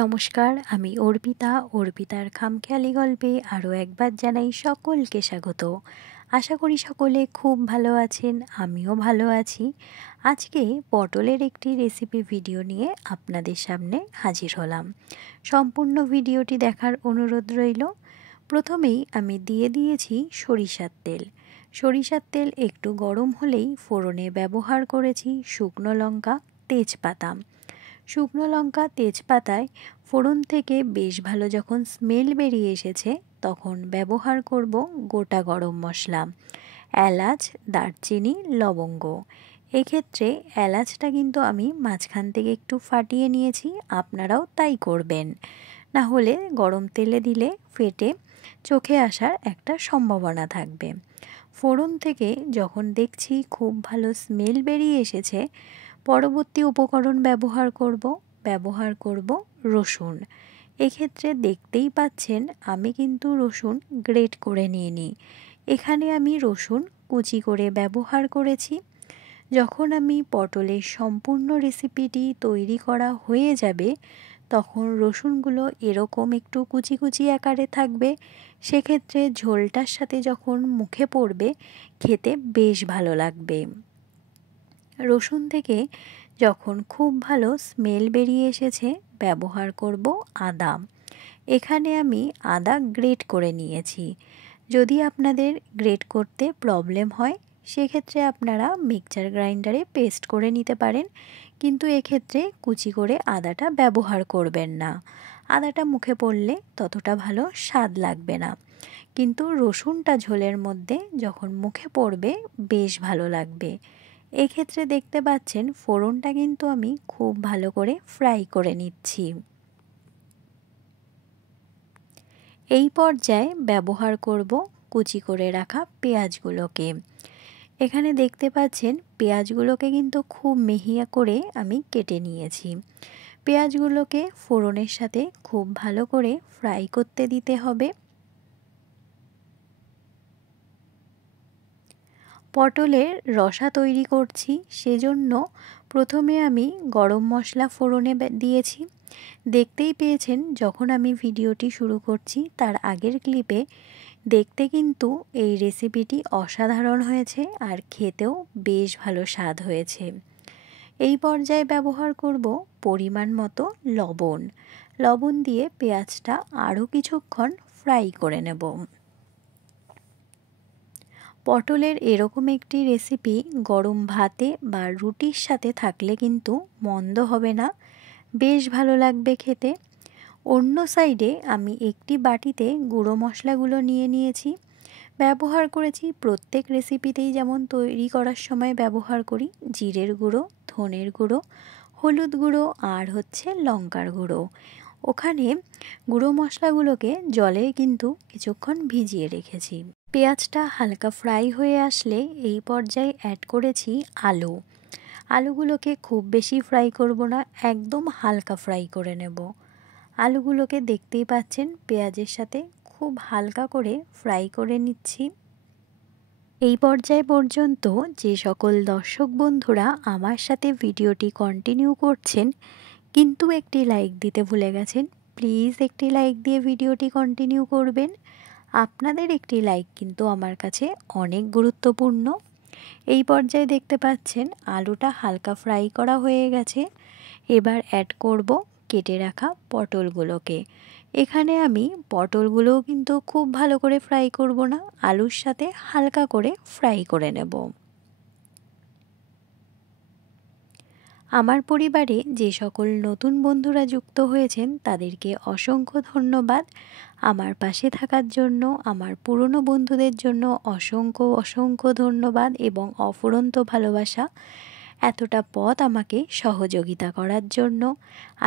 নমস্কার, আমি অর্পিতা। অর্পিতার খামখেয়ালি গল্পে আরও একবার জানাই সকলকে স্বাগত। আশা করি সকলে খুব ভালো আছেন, আমিও ভালো আছি। আজকে পটলের একটি রেসিপি ভিডিও নিয়ে আপনাদের সামনে হাজির হলাম। সম্পূর্ণ ভিডিওটি দেখার অনুরোধ রইল। প্রথমেই আমি দিয়ে দিয়েছি সরিষার তেল। সরিষার তেল একটু গরম হলেই ফোড়নে ব্যবহার করেছি শুকনো লঙ্কা, তেজপাতা। শুকনো লঙ্কা তেজপাতায় ফোড়ন থেকে বেশ ভালো যখন স্মেল বেরিয়ে এসেছে তখন ব্যবহার করব গোটা গরম মশলা, এলাচ, দারচিনি, লবঙ্গ। এক্ষেত্রে এলাচটা কিন্তু আমি মাঝখান থেকে একটু ফাটিয়ে নিয়েছি, আপনারাও তাই করবেন, না হলে গরম তেলে দিলে ফেটে চোখে আসার একটা সম্ভাবনা থাকবে। ফোড়ন থেকে যখন দেখছি খুব ভালো স্মেল বেরিয়ে এসেছে, পরবর্তী উপকরণ ব্যবহার করব রসুন। এক্ষেত্রে দেখতেই পাচ্ছেন আমি কিন্তু রসুন গ্রেট করে নিয়ে নিই। এখানে আমি রসুন কুচি করে ব্যবহার করেছি। যখন আমি পটলের সম্পূর্ণ রেসিপিটি তৈরি করা হয়ে যাবে তখন রসুনগুলো এরকম একটু কুচি কুচি আকারে থাকবে। সেক্ষেত্রে ঝোলটার সাথে যখন মুখে পড়বে খেতে বেশ ভালো লাগবে। রসুন থেকে যখন খুব ভালো স্মেল বেরিয়ে এসেছে ব্যবহার করব আদা। এখানে আমি আদা গ্রেট করে নিয়েছি। যদি আপনাদের গ্রেট করতে প্রবলেম হয় সেক্ষেত্রে আপনারা মিক্সচার গ্রাইন্ডারে পেস্ট করে নিতে পারেন, কিন্তু এক্ষেত্রে কুচি করে আদাটা ব্যবহার করবেন না। আদাটা মুখে পড়লে ততটা ভালো স্বাদ লাগবে না, কিন্তু রসুনটা ঝোলের মধ্যে যখন মুখে পড়বে বেশ ভালো লাগবে। এক্ষেত্রে দেখতে পাচ্ছেন ফোড়নটা কিন্তু আমি খুব ভালো করে ফ্রাই করে নিচ্ছি। এই পর্যায়ে ব্যবহার করব কুচি করে রাখা পেঁয়াজগুলোকে। এখানে দেখতে পাচ্ছেন পেঁয়াজগুলোকে কিন্তু খুব মিহিয়া করে আমি কেটে নিয়েছি। পেঁয়াজগুলোকে ফোড়নের সাথে খুব ভালো করে ফ্রাই করতে দিতে হবে। পটলের রসা তৈরি করছি, সেজন্য প্রথমে আমি গরম মশলা ফোড়নে দিয়েছি। দেখতেই পেয়েছেন যখন আমি ভিডিওটি শুরু করছি তার আগের ক্লিপে, দেখতে কিন্তু এই রেসিপিটি অসাধারণ হয়েছে আর খেতেও বেশ ভালো স্বাদ হয়েছে। এই পর্যায়ে ব্যবহার করব পরিমাণ মতো লবণ। লবণ দিয়ে পেঁয়াজটা আরও কিছুক্ষণ ফ্রাই করে নেব। পটলের এরকম একটি রেসিপি গরম ভাতে বা রুটির সাথে থাকলে কিন্তু মন্দ হবে না, বেশ ভালো লাগবে খেতে। অন্য সাইডে আমি একটি বাটিতে গুঁড়ো মশলাগুলো নিয়ে নিয়েছি। ব্যবহার করেছি প্রত্যেক রেসিপিতেই যেমন তৈরি করার সময় ব্যবহার করি জিরের গুঁড়ো, ধনের গুঁড়ো, হলুদ গুঁড়ো আর লঙ্কার গুঁড়ো। ওখানে গুঁড়ো মশলাগুলোকে জলে কিন্তু কিছুক্ষণ ভিজিয়ে রেখেছি। পেঁয়াজটা হালকা ফ্রাই হয়ে আসলে এই পর্যায়ে অ্যাড করেছি আলু। আলুগুলোকে খুব বেশি ফ্রাই করব না, একদম হালকা ফ্রাই করে নেব। আলুগুলোকে দেখতেই পাচ্ছেন পেঁয়াজের সাথে খুব হালকা করে ফ্রাই করে নিচ্ছি। এই পর্যায় পর্যন্ত যে সকল দর্শক বন্ধুরা আমার সাথে ভিডিওটি কন্টিনিউ করছেন কিন্তু একটি লাইক দিতে ভুলে গেছেন, প্লিজ একটি লাইক দিয়ে ভিডিওটি কন্টিনিউ করবেন। আপনাদের একটি লাইক কিন্তু আমার কাছে অনেক গুরুত্বপূর্ণ। এই পর্যায়ে দেখতে পাচ্ছেন আলুটা হালকা ফ্রাই করা হয়ে গেছে। এবার অ্যাড করব কেটে রাখা পটলগুলোকে। এখানে আমি পটলগুলোও কিন্তু খুব ভালো করে ফ্রাই করব না, আলুর সাথে হালকা করে ফ্রাই করে নেব। আমার পরিবারে যে সকল নতুন বন্ধুরা যুক্ত হয়েছেন তাদেরকে অসংখ্য ধন্যবাদ। আমার পাশে থাকার জন্য, আমার পুরনো বন্ধুদের জন্য অসংখ্য ধন্যবাদ এবং অফুরন্ত ভালোবাসা এতটা পথ আমাকে সহযোগিতা করার জন্য।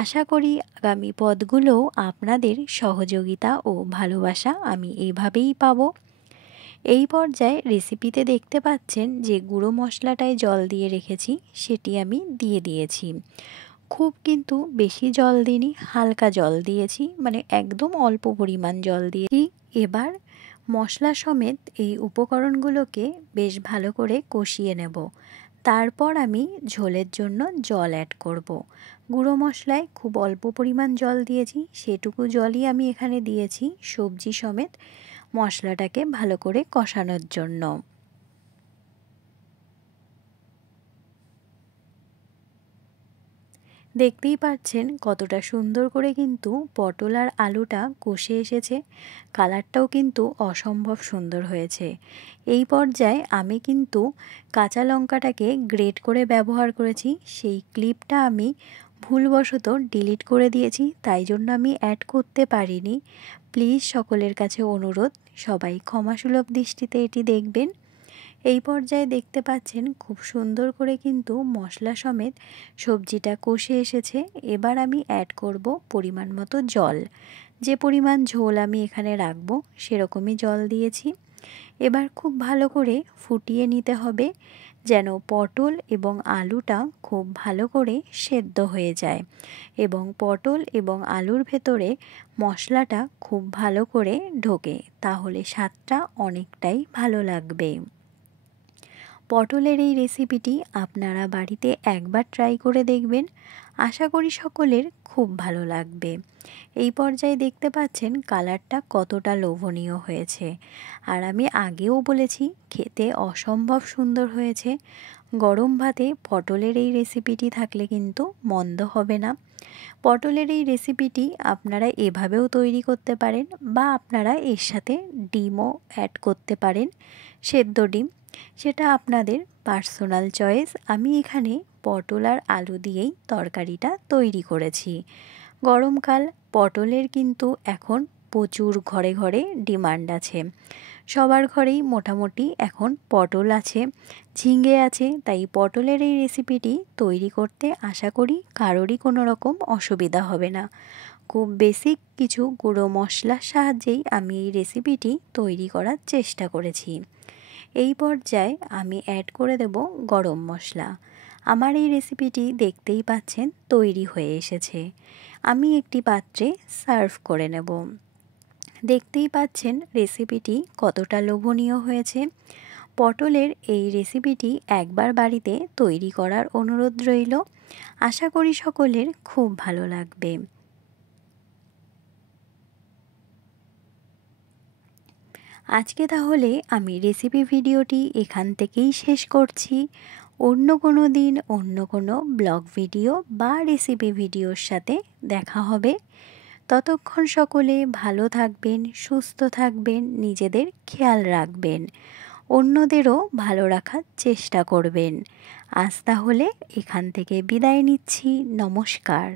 আশা করি আগামী পথগুলোও আপনাদের সহযোগিতা ও ভালোবাসা আমি এইভাবেই পাবো। এই পর্যায়ে রেসিপিতে দেখতে পাচ্ছেন যে গুঁড়ো মশলাটায় জল দিয়ে রেখেছি সেটি আমি দিয়ে দিয়েছি। খুব কিন্তু বেশি জল দিইনি, হালকা জল দিয়েছি, মানে একদম অল্প পরিমাণ জল দিয়েছি। এবার মশলা সমেত এই উপকরণগুলোকে বেশ ভালো করে কষিয়ে নেব। তারপর আমি ঝোলের জন্য জল অ্যাড করব। গুঁড়ো মশলায় খুব অল্প পরিমাণ জল দিয়েছি, সেটুকু জলই আমি এখানে দিয়েছি সবজি সমেত মশলাটাকে ভালো করে কষানোর জন্য। দেখতেই পাচ্ছেন কতটা সুন্দর করে কিন্তু পটল আর আলুটা কষে এসেছে, কালারটাও কিন্তু অসম্ভব সুন্দর হয়েছে। এই পর্যায়ে আমি কিন্তু কাঁচা লঙ্কাটাকে গ্রেট করে ব্যবহার করেছি, সেই ক্লিপটা আমি ভুলবশত ডিলিট করে দিয়েছি, তাই জন্য আমি অ্যাড করতে পারিনি। প্লিজ সকলের কাছে অনুরোধ, সবাই ক্ষমাসুলভ দৃষ্টিতে এটি দেখবেন। এই পর্যায়ে দেখতে পাচ্ছেন খুব সুন্দর করে কিন্তু মশলা সমেত সবজিটা কষে এসেছে। এবার আমি অ্যাড করব পরিমাণ মতো জল। যে পরিমাণ ঝোল আমি এখানে রাখবো সেরকমই জল দিয়েছি। এবার খুব ভালো করে ফুটিয়ে নিতে হবে যেন পটল এবং আলুটা খুব ভালো করে সেদ্ধ হয়ে যায় এবং পটল এবং আলুর ভেতরে মশলাটা খুব ভালো করে ঢোকে, তাহলে স্বাদটা অনেকটাই ভালো লাগবে। পটলের এই রেসিপিটি আপনারা বাড়িতে একবার ট্রাই করে দেখবেন, আশা করি সকলের খুব ভালো লাগবে। এই পর্যায়ে দেখতে পাচ্ছেন কালারটা কতটা লোভনীয় হয়েছে, আর আমি আগেও বলেছি খেতে অসম্ভব সুন্দর হয়েছে। গরম ভাতে পটলের এই রেসিপিটি থাকলে কিন্তু মন্দ হবে না। পটলের এই রেসিপিটি আপনারা এভাবেও তৈরি করতে পারেন বা আপনারা এর সাথে ডিমও অ্যাড করতে পারেন, সেদ্ধ ডিম, সেটা আপনাদের পার্সোনাল চয়েস। আমি এখানে পটল আর আলু দিয়েই তরকারিটা তৈরি করেছি। গরমকাল, পটলের কিন্তু এখন প্রচুর ঘরে ঘরে ডিমান্ড আছে, সবার ঘরেই মোটামুটি এখন পটল আছে, ঝিঙে আছে, তাই পটলের এই রেসিপিটি তৈরি করতে আশা করি কারোরই কোনো রকম অসুবিধা হবে না। খুব বেসিক কিছু গুঁড়ো মশলার সাহায্যেই আমি এই রেসিপিটি তৈরি করার চেষ্টা করেছি। এই পর্যায়ে আমি অ্যাড করে দেব গরম মশলা। আমার এই রেসিপিটি দেখতেই পাচ্ছেন তৈরি হয়ে এসেছে। আমি একটি পাত্রে সার্ভ করে নেব। দেখতেই পাচ্ছেন রেসিপিটি কতটা লোভনীয় হয়েছে। পটলের এই রেসিপিটি একবার বাড়িতে তৈরি করার অনুরোধ রইল, আশা করি সকলের খুব ভালো লাগবে। আজকে তাহলে আমি রেসিপি ভিডিওটি এখান থেকেই শেষ করছি। অন্য কোনো দিন অন্য কোনো ব্লগ ভিডিও বা রেসিপি ভিডিওর সাথে দেখা হবে। ততক্ষণ সকলে ভালো থাকবেন, সুস্থ থাকবেন, নিজেদের খেয়াল রাখবেন, অন্যদেরও ভালো রাখার চেষ্টা করবেন। আজ তাহলে এখান থেকে বিদায় নিচ্ছি। নমস্কার।